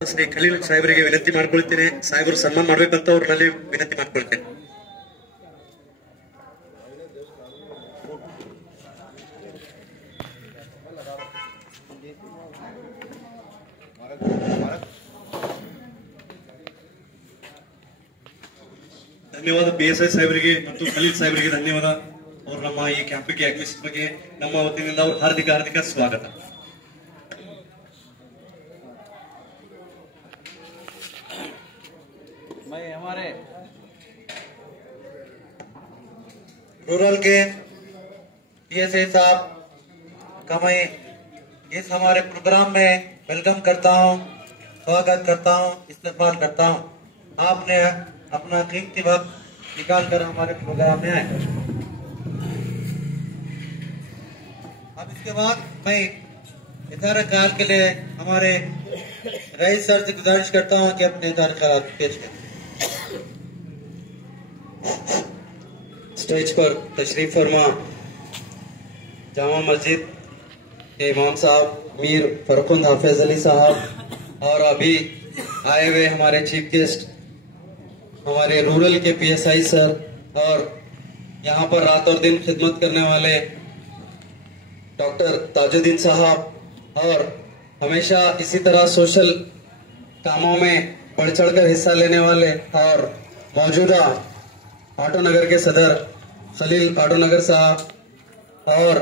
ಶ್ರೀ ಖಲೀಲ್ ಸಾಹೇಬರಿಗೆ ವಿನಂತಿ ಮಾಡಿಕೊಳ್ಳುತ್ತೇನೆ. ಸಾಹೇಬರು ಸನ್ಮಾನ ಮಾಡಬೇಕಂತ ಅವ್ರನ್ನಲ್ಲಿ ವಿನಂತಿ ಮಾಡಿಕೊಳ್ತೇನೆ. ಧನ್ಯವಾದ PSI ಸಾಹೇಬರಿಗೆ ಮತ್ತು ಖಲೀಲ್ ಸಾಹೇಬರಿಗೆ ಧನ್ಯವಾದ. ಅವರು ನಮ್ಮ ಈ ಕ್ಯಾಂಪಿಗೆ ಆಗಮಿಸಿದ ಬಗ್ಗೆ ನಮ್ಮ ವತಿಯಿಂದ ಅವರು ಹಾರ್ದಿಕ ಸ್ವಾಗತ. हमारे रूरल के PSI साहब का मैं इस हमारे प्रोग्राम में वेलकम करता हूं, स्वागत करता हूं, इस्तेमाल करता हूं. आपने अपना कीमती वक्त निकाल कर हमारे प्रोग्राम में आए. अब इसके बाद मैं इधर ख्याल के लिए हमारे रईस सर से गुजारिश करता हूं कि अपने इधर ख्याल पेश करें. स्टेज पर तशरीफ फरमा जामा मस्जिद के इमाम साहब मीर फरखुंद हाफिज अली साहब और अभी आए हुए हमारे चीफ गेस्ट हमारे रूरल के PSI सर और यहाँ पर रात और दिन खिदमत करने वाले डॉक्टर ताजुद्दीन साहब और हमेशा इसी तरह सोशल कामों में बढ़ चढ़कर हिस्सा लेने वाले और मौजूदा ऑटो नगर के सदर खलील ऑटो नगर साहब और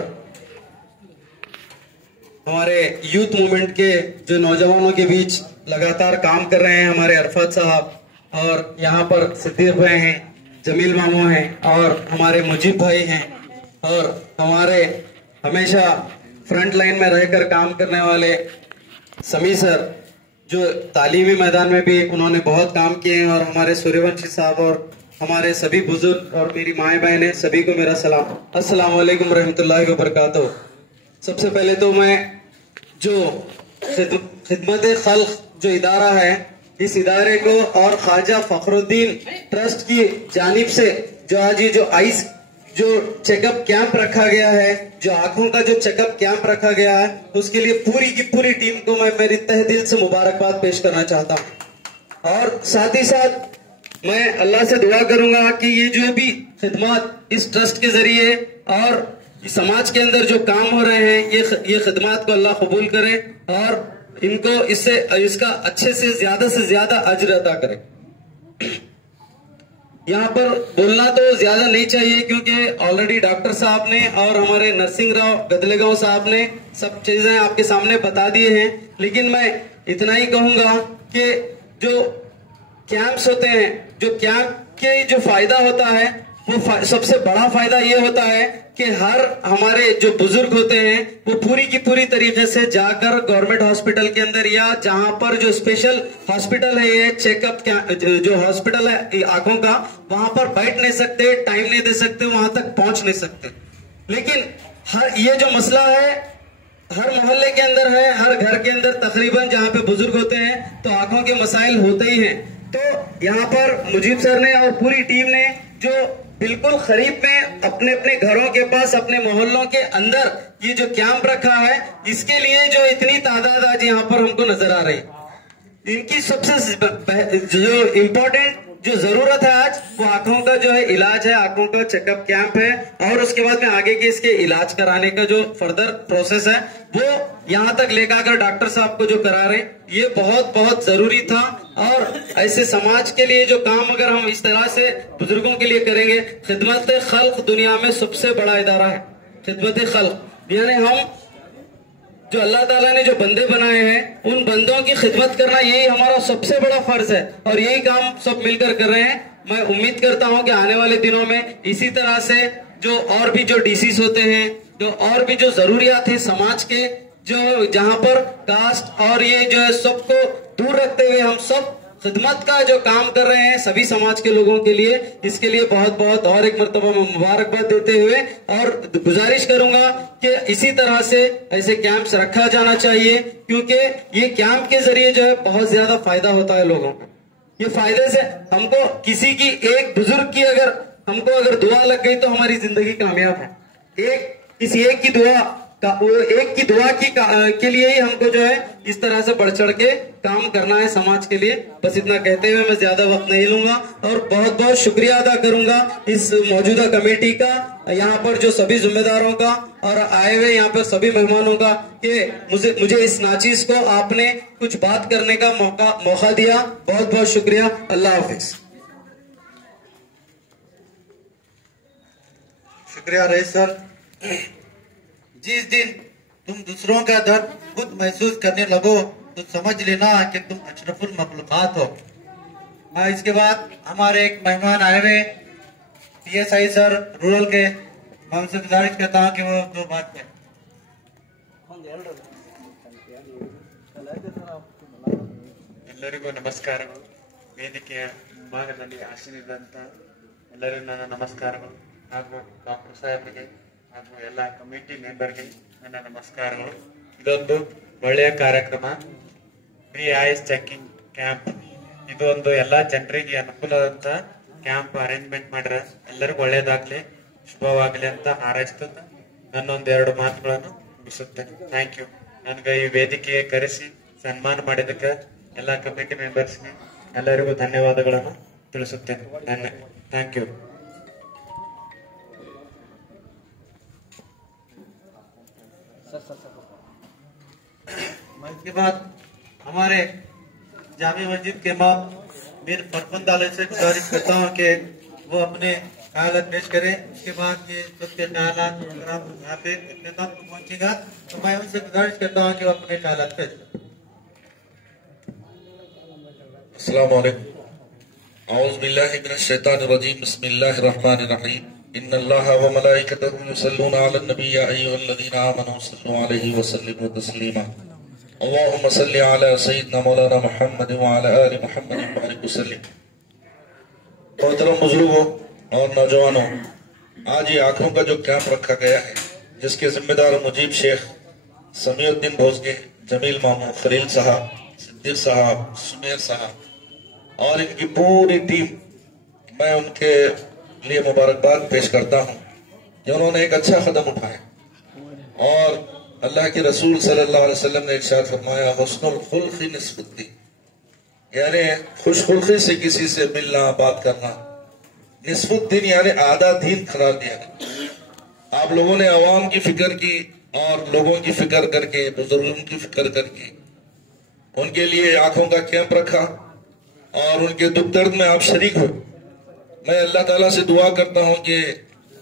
हमारे यूथ मूवमेंट के जो नौजवानों के बीच लगातार काम कर रहे हैं हमारे अरफत साहब और यहाँ पर सिद्दीक भाई हैं, जमील मामू हैं और हमारे मुजीब भाई हैं और हमारे हमेशा फ्रंट लाइन में रहकर काम करने वाले समी सर जो तालीमी मैदान में भी उन्होंने बहुत काम किए हैं और हमारे सूर्यवंशी साहब और हमारे सभी बुजुर्ग और मेरी माएँ बहनें सभी को मेरा सलाम. अस्सलाम वालेकुम रहमतुल्लाहि व बरकातहू. सबसे पहले तो मैं जो खिदमत खल्क जो इदारा है इस इदारे को और ख्वाजा फखरुद्दीन ट्रस्ट की जानिब से जो आज ये जो आइस जो चेकअप कैंप रखा गया है, जो आंखों का जो चेकअप कैंप रखा गया है, उसके लिए पूरी की पूरी टीम को मैं मेरी तहे दिल से मुबारकबाद पेश करना चाहता हूँ. और साथ ही साथ मैं अल्लाह से दुआ करूंगा कि ये जो भी खिदमत इस ट्रस्ट के जरिए और समाज के अंदर जो काम हो रहे हैं ये खिदमत को अल्लाह कबूल करे और इनको इसका अच्छे से ज्यादा अजर अदा करे. यहाँ पर बोलना तो ज्यादा नहीं चाहिए क्योंकि ऑलरेडी डॉक्टर साहब ने और हमारे नरसिंह राव गदलेगांव साहब ने सब चीजें आपके सामने बता दिए हैं. लेकिन मैं इतना ही कहूंगा कि जो कैंप्स होते हैं, जो कैंप के जो फायदा होता है वो सबसे बड़ा फायदा ये होता है कि हर हमारे जो बुजुर्ग होते हैं वो पूरी की पूरी तरीके से जाकर गवर्नमेंट हॉस्पिटल के अंदर या जहां पर जो स्पेशल हॉस्पिटल है ये चेकअप जो हॉस्पिटल है आंखों का वहां पर बैठ नहीं सकते, टाइम नहीं दे सकते, वहां तक पहुंच नहीं सकते. लेकिन ये जो मसला है हर मोहल्ले के अंदर है, हर घर के अंदर तकरीबन जहाँ पे बुजुर्ग होते हैं तो आंखों के मसाइल होते ही हैं. तो यहाँ पर मुजीब सर ने और पूरी टीम ने जो बिल्कुल करीब में अपने अपने घरों के पास अपने मोहल्लों के अंदर ये जो कैंप रखा है इसके लिए जो इतनी तादाद आज यहाँ पर हमको नजर आ रही है. इनकी सबसे जो इम्पोर्टेंट जो जरूरत है आज वो आंखों का जो है इलाज है, आंखों का चेकअप कैंप है और उसके बाद में आगे के इसके इलाज कराने का जो फर्दर प्रोसेस है वो यहाँ तक लेकर डॉक्टर साहब को जो करा रहे ये बहुत जरूरी था. और ऐसे समाज के लिए जो काम अगर हम इस तरह से बुजुर्गों के लिए करेंगे, खिदमत खल्क दुनिया में सबसे बड़ा इदारा है खिदमत खल्क. यानी हम जो अल्लाह ताला ने जो बंदे बनाए हैं उन बंदों की खिदमत करना यही हमारा सबसे बड़ा फर्ज है और यही काम सब मिलकर कर रहे हैं. मैं उम्मीद करता हूं कि आने वाले दिनों में इसी तरह से जो और भी जो डिसीज होते हैं, जो और भी जो जरूरियात है समाज के, जो जहां पर कास्ट और ये जो है सबको दूर रखते हुए हम सब खिदमत का जो काम कर रहे हैं सभी समाज के लोगों के लिए, इसके लिए बहुत और एक मर्तबा में मुबारकबाद देते हुए और गुजारिश करूंगा कि इसी तरह से ऐसे कैंप्स रखा जाना चाहिए क्योंकि ये कैंप के जरिए जो है बहुत ज्यादा फायदा होता है लोगों को. ये फायदे से हमको किसी की एक बुजुर्ग की हमको अगर दुआ लग गई तो हमारी जिंदगी कामयाब है. किसी एक की दुआ वो एक की दुआ के लिए ही हमको जो है इस तरह से बढ़ चढ़ के काम करना है समाज के लिए। बस इतना कहते हुए मैं ज्यादा वक्त नहीं लूंगा और बहुत बहुत शुक्रिया अदा करूंगा इस मौजूदा कमेटी का, यहाँ पर जो सभी जिम्मेदारों का और आए हुए यहाँ पर सभी मेहमानों का कि मुझे इस नाचीज को आपने कुछ बात करने का मौका दिया। बहुत बहुत शुक्रिया। अल्लाह हाफिज। शुक्रिया रईस सर। जिस दिन तुम दूसरों का दर्द खुद महसूस करने लगो तो समझ लेना कि तुम अशरफुल मखलूकात हो। मैं इसके बाद हमारे एक मेहमान आए हुए PSI सर रूरल के, मैं उनसे गुजारिश करता हूँ कि वो दो बात करें। ಎಲ್ಲರಿಗೂ ನಮಸ್ಕಾರಗಳು. ವೇದಿಕೆಯ ಭಾಗದಲ್ಲಿ ಆಸೀನರಿದ್ದಂಥ ಎಲ್ಲರಿಗೂ ನನ್ನ ನಮಸ್ಕಾರಗಳು ಹಾಗೂ ಡಾಕ್ಟರ್ ಸಾಹೇಬರಿಗೆ ಹಾಗೂ ಎಲ್ಲ ಕಮಿಟಿ ಮೆಂಬರ್ಗೆ ನನ್ನ ನಮಸ್ಕಾರಗಳು. ಇದೊಂದು ಒಳ್ಳೆಯ ಕಾರ್ಯಕ್ರಮ, ಫ್ರೀ ಐಸ್ ಚೆಕಿಂಗ್ ಕ್ಯಾಂಪ್. ಇದು ಒಂದು ಎಲ್ಲ ಜನರಿಗೆ ಅನುಕೂಲವಾದಂತ ಕ್ಯಾಂಪ್ ಅರೇಂಜ್ಮೆಂಟ್ ಮಾಡ್ರ. ಎಲ್ಲರಿಗೂ ಒಳ್ಳೇದಾಗ್ಲಿ, ಶುಭವಾಗ್ಲಿ ಅಂತ ಹಾರೈಸ್ತಾ ನನ್ನೊಂದೆರಡು ಮಾತುಗಳನ್ನು ಮುಗಿಸುತ್ತೇನೆ. Thank you. ನನಗೆ ಈ ವೇದಿಕೆಗೆ ಕರೆಸಿ ಸನ್ಮಾನ ಮಾಡಿದಕ್ಕೆ ಎಲ್ಲ ಕಮಿಟಿ ಮೆಂಬರ್ಸ್ಗೆ ಎಲ್ಲರಿಗೂ ಧನ್ಯವಾದಗಳನ್ನು ತಿಳಿಸುತ್ತೇನೆ. Thank you. इसके बाद हमारे जामी मस्जिद के इमाम मीर फरफंद आले से गुजारिश करता हूँ कि वो अपने ख्यालात पेश करें। उसके बाद ये सबके ख्यालात प्रोग्राम यहाँ पे इख्तिताम को पहुँचेगा तो मैं उनसे गुजारिश करता हूँ कि वो अपने ख्यालात पेश करें। अस्सलाम वालेकुम। औज़ु बिल्लाहि मिनश शैतानिर रजीम। बिस्मिल्लाहिर रहमानिर रहीम। इन्नल्लाहा व मलाइकतहु युसल्लूना अलन नबी या अय्युहल्लज़ीना आमनू सल्लु अलैहि व सल्लिमू तस्लीमा। अल्लाहुम्मा सल्लि अला सय्यिदिना मौलाना मुहम्मद व अला आलि मुहम्मद व बारिक वसल्लिम। मोहतरम बुजुर्गों और नौजवानों, आज ये आंखों का जो कैंप रखा गया है, जिसके जिम्मेदार मुजीब शेख, समीउद्दीन भोसले, जमील मामू, खलील साहब, सिद्दीक साहब, सुमेर साहब और इनकी पूरी टीम, मैं उनके लिए मुबारकबाद पेश करता हूँ कि उन्होंने एक अच्छा कदम उठाया। और अल्लाह के रसूल सल्लल्लाहु अलैहि वसल्लम ने इरशाद फरमाया, हुस्नुल खुल्क़ि निस्फ़ुद्दीन, यानी खुशखुल्क़ी से किसी से मिलना, बात करना, निस्फ़ुद्दीन यानी आधा दीन करार दिया। आप लोगों ने अवाम की फिक्र की और लोगों की फिक्र करके, बुजुर्गों की फिक्र करके उनके लिए आंखों का कैंप रखा और उनके दुख दर्द में आप शरीक हुए। मैं अल्लाह ताला से दुआ करता हूं कि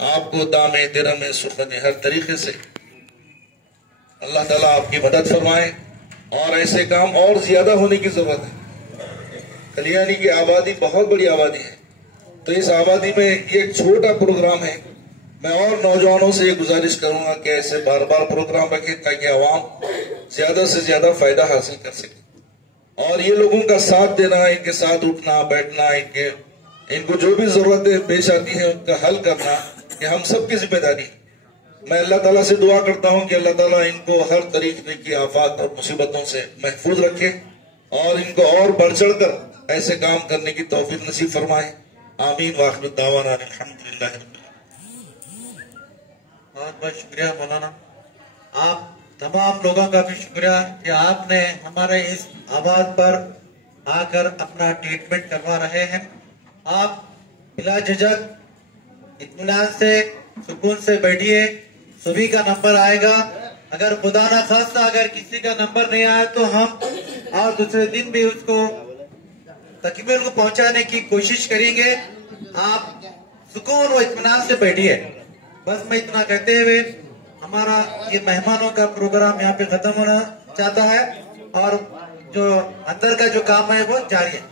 आपको दामे दिरमे सुखने हर तरीके से अल्लाह ताला आपकी मदद फरमाए और ऐसे काम और ज्यादा होने की जरूरत है। कलियानी की आबादी बहुत बड़ी आबादी है, तो इस आबादी में ये एक छोटा प्रोग्राम है। मैं और नौजवानों से ये गुजारिश करूंगा कि ऐसे बार बार प्रोग्राम रखें ताकि आवाम ज्यादा से ज्यादा फायदा हासिल कर सके। और ये लोगों का साथ देना, इनके साथ उठना बैठना, इनको जो भी जरूरतें पेश आती हैं उनका हल करना, ये हम सबकी जिम्मेदारी है। मैं अल्लाह ताला से दुआ करता हूँ कि अल्लाह ताला इनको हर तरीके की आफात और मुसीबतों से महफूज रखे और इनको और बढ़ चढ़ कर ऐसे काम करने की तौफीक नसीब फरमाए। आमीन। वाखिर दावाना अल्हम्दुलिल्लाह। बहुत बहुत शुक्रिया मौलाना। आप तमाम लोगों का भी शुक्रिया कि आपने हमारे इस आवाज पर आकर अपना ट्रीटमेंट करवा रहे हैं। आप बिला झिझक इत्मीनान से, सुकून से बैठिए। सभी का नंबर आएगा। अगर खुदा ना खास्ता अगर किसी का नंबर नहीं आया तो हम और दूसरे दिन भी उसको तकमील को पहुंचाने की कोशिश करेंगे। आप सुकून व इत्मीनान से बैठिए। बस मैं इतना कहते हुए हमारा ये मेहमानों का प्रोग्राम यहाँ पे खत्म होना चाहता है और जो अंदर का जो काम है वो जारी है।